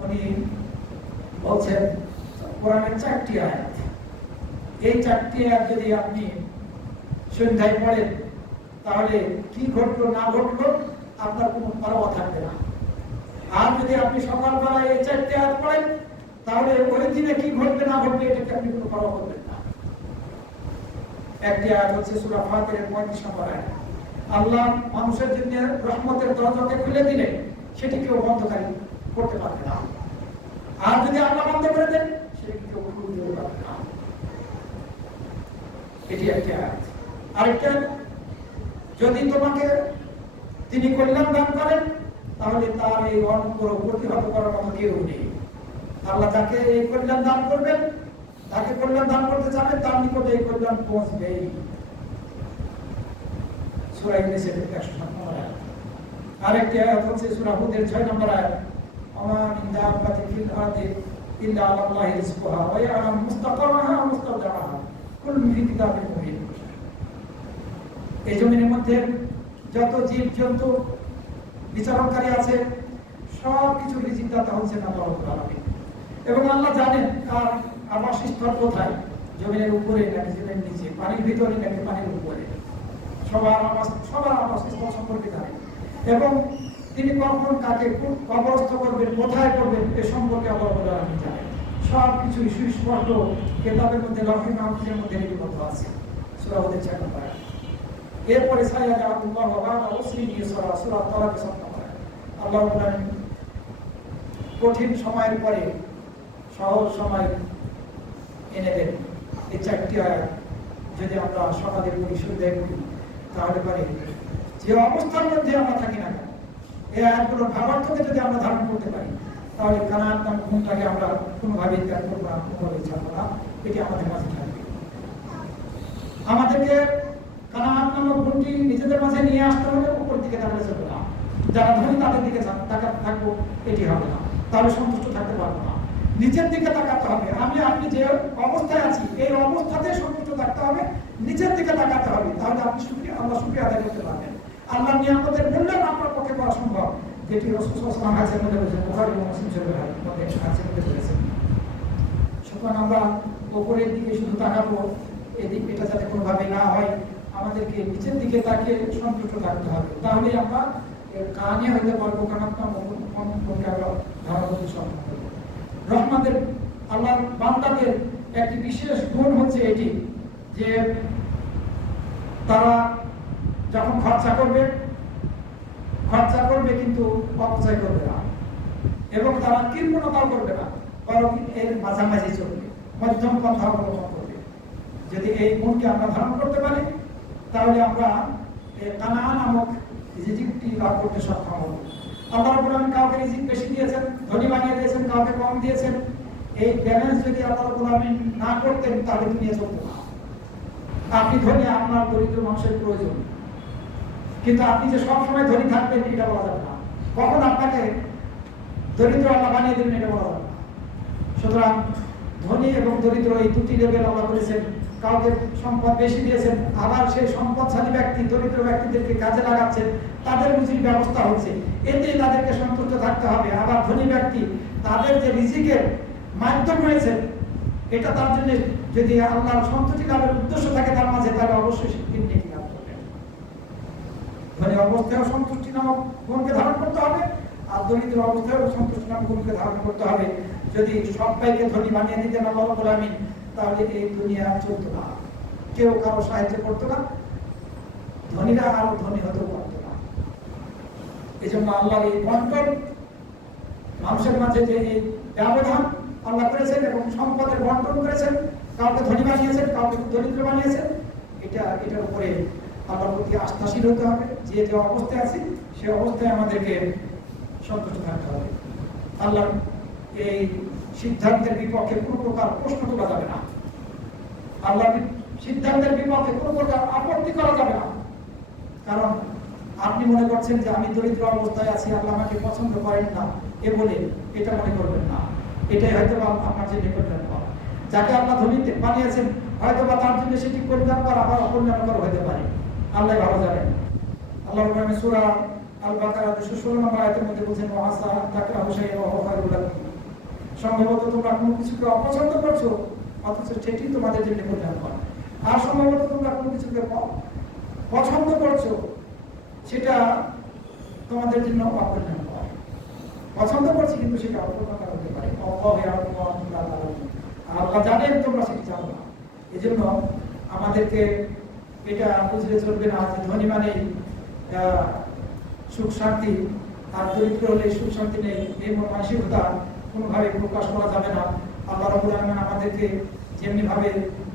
উনি বলছেন, কোরআনের 4টি আয়াত, এই 4টি আয়াত যদি আপনি সন্ধ্যায় পড়েন, তাহলে কি ঘটলো না ঘটলো আপনার কোনো পরোয়া থাকবে না। আর যদি আপনি সকালবেলায় এই 4টি আয়াত পড়েন, তাহলে ওই দিনে কি ঘটবে না ঘটবে এটাকে আপনি কোনো পরোয়া করবেন না। একটি আয়াত হচ্ছে সূরা ফাতিরের 35 নম্বর আয়াত, আল্লাহ মানুষের জন্য রহমতের দরজাকে খুলে দিলে সেটি কেউ বন্ধকারী করতে পারবে না, আর যদি আল্লাহ বন্ধ করে দেন সেটি কেউ খুলে দিতে পারবে না। এটি একটি আয়াত। আরেকটা, যদি তোমাকে তিনি কল্যাণ দান করেন, তাহলে তার এই অনুগ্রহ প্রতিহত করার মতো কেউ নেই। আল্লাহ যাকে এই কল্যাণ দান করবেন, তাকে কল্যাণ দান করতে চাবেন, তার নিকটে এই কল্যাণ পৌঁছবেই। সূরা ইউনূসের 107 নম্বর আয়াত। আরেকটি আয়াত হচ্ছে সূরা হুদের 6 নম্বর আয়াত, ওয়া মিন দাব্বাতিন ফিল আরদি ইল্লা আলাল্লাহি রিজকুহা ওয়া ইয়ালামু মুস্তাকাররাহা ওয়া মুস্তাওদাআহা কুল্লুন ফি কিতাবিন মুবিন। এই জমিনের মধ্যে যত জীব-জন্তু বিচরণকারী আছে, সব কিছু রিজিক দাতা হচ্ছেন আল্লাহ রাব্বুল আলামিন। এবং আল্লাহ জানেন কার আবাসস্থল কোথায়, জমিনের উপরে নাকি জমিনের নিচে, পানির ভিতরে নাকি পানির উপরে, সবার আবাসস্থল সম্পর্কে জানেন। এবং তিনি কখন কাকে কবরস্থ করবেন, কোথায় করবেন, এ সম্পর্কে আল্লাহ রাব্বুল আলামিন জানেন। সব কিছু সুস্পষ্ট কিতাবের মধ্যে, লৌহে মাহফুজের মধ্যে লিপিবদ্ধ আছে। সূরা হুদের 4 নম্বর আয়াত। এরপরে সাইয়াদাল্লাহু ওয়া বা'দা উসরিন ইউসরা, সূরা তালাক 7 নম্বর আয়াত। আল্লাহ রাব্বুল আলামিন কঠিন সময়ের পরে সহজ সময় এনে দেন। এই 4টি আয়াত যদি আমরা সকালে পড়ি, সন্ধ্যায় পড়ি, তাহলে পারে যে অবস্থার মধ্যে আমরা থাকি না কেন, এই আয়াতগুলোর ভাবার্থকে যদি আমরা ধারণ করতে পারি, তাহলে কানার ঘুমটাকে আমরা কোনোভাবেই ত্যাগ করবো না, কোনোভাবেই ছাড়বো না, এটি আমাদের মাঝে থাকবে। আমাদেরকে কানার নামক গুণটি নিজেদের মাঝে নিয়ে আসতে হলে উপর দিকে তাকালে চলবে না, যারা ধনী তাদের দিকে থাকবো, এটি হবে না, তাহলে সন্তুষ্ট থাকতে পারবো না। নিচের দিকে তাকাতে হবে। আপনি যে অবস্থায় আছি, এই অবস্থাতে সন্তুষ্ট থাকতে হবে, নিচের দিকে তাকাতে হবে, তাহলে আপনি আল্লাহ শুকরিয়া আদায় করতে পারবেন। আল্লাহর নিয়ামতের মূল্যায়ন আপনার পক্ষে করা সম্ভব। যেটি রাসূল সাল্লাল্লাহু আলাইহি ওয়াসাল্লাম হাদিসের মধ্যে বলেছেন, বুখারী ও মুসলিম শরীফের মধ্যে হাদিসের মধ্যে বলেছেন। সুতরাং আমরা উপরের দিকে শুধু তাকাবো, এদিক এটা যাতে কোনোভাবে না হয়, আমাদেরকে নিচের দিকে তাকিয়ে সন্তুষ্ট থাকতে হবে। তাহলে আমরা কানে হইতে পারবো, কারণ মনকে আমরা ধারণ করতে সক্ষম হবো। রহমানের আল্লাহর বান্দাদের একটি বিশেষ গুণ হচ্ছে এটি যে তারা যখন খরচা করবে কিন্তু অপচয় করবে না, এবং তারা কৃপণতাও করবে না, বরং এর মাঝামাঝি চলবে, মধ্যম পন্থা অবলম্বন করবে। যদি এই গুণকে আমরা ধারণ করতে পারি তাহলে আমরা কানাআন নামক রিজিকটি লাভ করতে সক্ষম হব। আল্লাহ রাব্বুল আলামিন কাউকে রিজিক বেশি দিয়েছেন, ধনী বানিয়ে দিয়েছেন, কাউকে কম দিয়েছেন। এই ব্যালেন্স যদি আল্লাহ রাব্বুল আলামিন না করতেন তাহলে দুনিয়া চলতো না। আপনি ধনী, আপনার দরিদ্র মানুষের প্রয়োজন, কিন্তু আপনি যে সবসময় ধনী থাকবেন এটা বলা যাবে না। কখন আপনাকে দরিদ্র আল্লাহ বানিয়ে দেবেন এটা বলা যাবে না। সুতরাং ধনী এবং দরিদ্র এই দুটি লেভেল আল্লাহ করেছেন। কাউকে সম্পদ বেশি দিয়েছেন, আবার সেই সম্পদশালী ব্যক্তি দরিদ্র ব্যক্তিদেরকে কাজে লাগাচ্ছেন, তাদের রুজির ব্যবস্থা হচ্ছে, এতেই তাদেরকে সন্তুষ্ট থাকতে হবে। আবার ধনী ব্যক্তি তাদের যে রিজিকের মাধ্যম রয়েছে, এটা তার জন্য যদি আল্লাহর সন্তুষ্টি লাভের উদ্দেশ্য থাকে তার মাঝে, তাহলে অবশ্যই সে নেকি লাভ করবে। ধনী অবস্থায় সন্তুষ্টি নামক গুণকে ধারণ করতে হবে, আর দরিদ্র অবস্থায় সন্তুষ্টি নামক গুণকে ধারণ করতে হবে। যদি সবাইকে ধনী বানিয়ে দিতেন আল্লাহ রাব্বুল আলামিন, তাহলে এই দুনিয়া চলতো না, কেউ কারো সাহায্য করতো না, ধনীরা আরো ধনী হতেও পারতো না। এই জন্য আল্লাহর এই বন্টন, মানুষের মাঝে যে এই ব্যবধান আল্লাহ করেছেন এবং সম্পদের বন্টন করেছেন, কাউকে ধনী বানিয়েছেন, কাউকে দরিদ্র বানিয়েছেন, এটার উপরে আল্লাহর প্রতি আস্থাশীল হতে হবে। যে যে অবস্থায় আছি সে অবস্থায় আমাদেরকে সন্তুষ্ট থাকতে হবে। আল্লাহর এই সিদ্ধান্তের বিপক্ষে কোনো প্রকার প্রশ্ন তোলা যাবে না, আল্লাহর সিদ্ধান্তের বিপক্ষে কোনো প্রকার আপত্তি করা যাবে না। কারণ আপনি মনে করছেন যে আমি দরিদ্র অবস্থায় আছি, আল্লাহ আমাকে পছন্দ করেন না, এ বলে এটা মনে করবেন না। এটাই হয়তো আপনার জন্য কল্যাণকর। যাকে আল্লাহ ধনী বানিয়েছেন হয়তো বা তার জন্য সেটি কল্যাণকর, আবার অকল্যাণকর হতে পারে, আল্লাহ ভালো জানেন। আল্লাহ সূরা আল বাকারা 216 নম্বর আয়াতের মধ্যে বলেছেন, ওয়াসা তাকরাহু শাইআন ওয়া হুয়া খায়রুল লাকুম। সম্ভবত তোমরা কোনো কিছুকে অপছন্দ করছো, অথচ সেটি তোমাদের জন্য কল্যাণকর। আর সম্ভবত তোমরা কোনো কিছুকে পছন্দ করছো, সেটা তোমাদের জন্য অকল্যাণকর। পছন্দ করছি কিন্তু সেটা অকল্যাণকর হতে পারে। আল্লাহ জানেন তোমরা সেটি জানো না। এই জন্য আমাদেরকে এটা বুঝলে চলবে না যে ধনী মানেই সুখ শান্তি, আর দরিদ্র হলে সুখ শান্তি নেই, এই মানসিকতা কোনোভাবে প্রকাশ করা যাবে না। আল্লাহ রাব্বুল আলামিন আমাদেরকে যেমনি ভাবে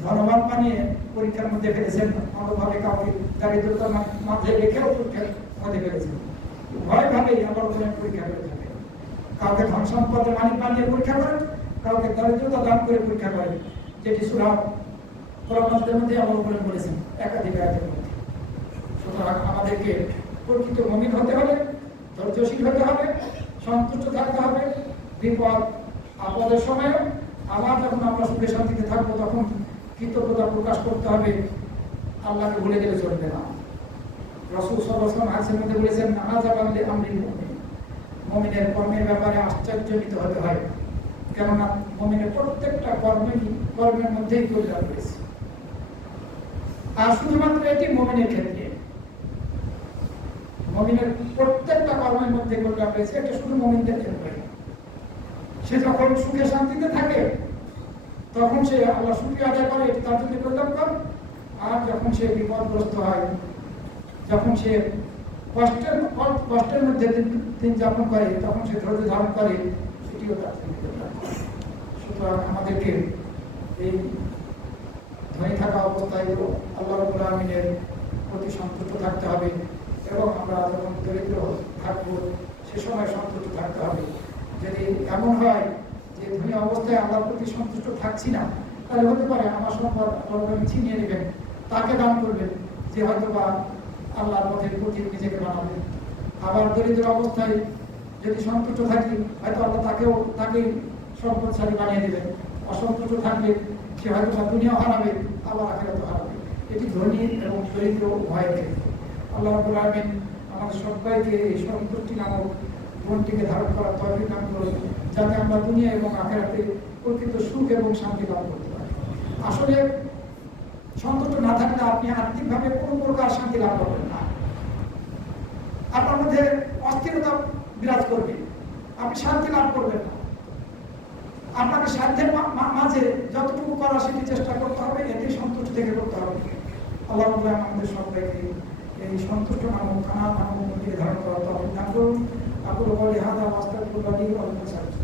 ধনবান বানিয়ে পরীক্ষার মধ্যে ফেলেছেন, অন্যভাবে কাউকে দারিদ্রতার মাঝে রেখেও পরীক্ষার মধ্যে ফেলেছেন। উভয় ভাবেই আল্লাহ রাব্বুল আলামিন পরীক্ষা করে থাকেন। কাউকে ধন সম্পদের মালিক বানিয়ে পরীক্ষা করেন, কাউকে দারিদ্রতা দান করে পরীক্ষা করেন, যেটি সূরা কোরআনের মধ্যে আল্লাহ বলেছেন একাধিক আয়াতের মধ্যে। সুতরাং আমাদেরকে প্রকৃত মুমিন হতে হবে, ধৈর্যশীল হতে হবে, সন্তুষ্ট থাকতে হবে বিপদ আপদের সময়। আবার যখন আমরা সুখে শান্তিতে থাকবো তখন কৃতজ্ঞতা প্রকাশ করতে হবে, আল্লাহকে ভুলে গেলে চলবে না। রাসূল সাল্লাল্লাহু আলাইহি ওয়াসাল্লাম হাদিসের মধ্যে বলেছেন, আযাবান লিআমরিল মুমিন, মুমিনের কর্মের ব্যাপারে আশ্চর্যজনিত হতে হয়, কেননা মুমিনের প্রত্যেকটা কর্মের মধ্যেই কল্যাণ রয়েছে। আর শুধুমাত্র এটি মুমিনের ক্ষেত্রে, মুমিনের প্রত্যেকটা কর্মের মধ্যে কল্যাণ রয়েছে, এটা শুধু মুমিনদের ক্ষেত্রে। সে যখন সুখে শান্তিতে থাকে তখন সে আল্লাহ শুকরিয়া আদায় করে, এটি তার জন্য কল্যাণকর। আর যখন সে বিপদগ্রস্ত হয়, যখন সে কষ্টের মধ্যে দিন যাপন করে, তখন সে ধৈর্য ধারণ করে, সেটিও তার জন্য কল্যাণকর। সুতরাং আমাদেরকে এই ধনী থাকা অবস্থায় আল্লাহ রাব্বুল আলামিনের প্রতি সন্তুষ্ট থাকতে হবে, এবং আমরা যখন দরিদ্র থাকবো সে সময় সন্তুষ্ট থাকতে হবে। যদি এমন হয় যে ধনী অবস্থায় আল্লাহর প্রতি সন্তুষ্ট থাকছি না, তাহলে হতে পারে আমার সম্পদ আল্লাহ ছিনিয়ে নেবেন, তাকে দান করবেন, যে হয়তো বা আল্লাহর পথে প্রতি নিজেকে বানাবে। আবার দরিদ্র অবস্থায় যদি সন্তুষ্ট থাকি, হয়তো আল্লাহ তাকে সম্পদশালী বানিয়ে দেবেন। অসন্তুষ্ট থাকলে সে হয়তো বা দুনিয়াও হারাবে, আবার আখিরাতও হারাবে। এটি ধনী এবং দরিদ্র উভয়ের ক্ষেত্রে। আল্লাহ রাব্বুল আলামিন আমাদের সবাইকে এই সন্তুষ্টি নামক জীবনটিকে ধারণ করার তৌফিক দান করুন, যাতে আমরা দুনিয়া এবং আখিরাতে প্রকৃত সুখ এবং শান্তি লাভ করতে পারি। আসলে সন্তুষ্ট না থাকলে আপনি আর্থিকভাবে কোনো প্রকার শান্তি লাভ করবেন না। আপনার মধ্যে অস্থিরতা বিরাজ করবে, আপনি শান্তি লাভ করবেন না। আপনাকে সাধ্যের মাঝে যতটুকু করা সেটি চেষ্টা করতে হবে, এতে সন্তুষ্ট থেকে করতে হবে। আল্লাহ আমাদের সবাইকে এই সন্তুষ্ট নামক কানা নামক মন্দিরে ধারণ করার তৌফিক দান করুন। আকুলু কওলি হাযা ওয়া আস্তাগফিরুল্লাহ লি ওয়া লাকুম।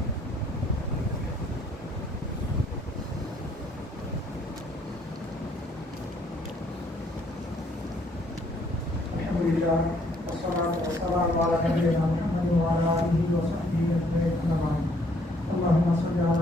আলহামদুলিল্লাহ والصلاة والسلام على نبينا محمد وعلى آله وصحبه أجمعين. اللهم صل على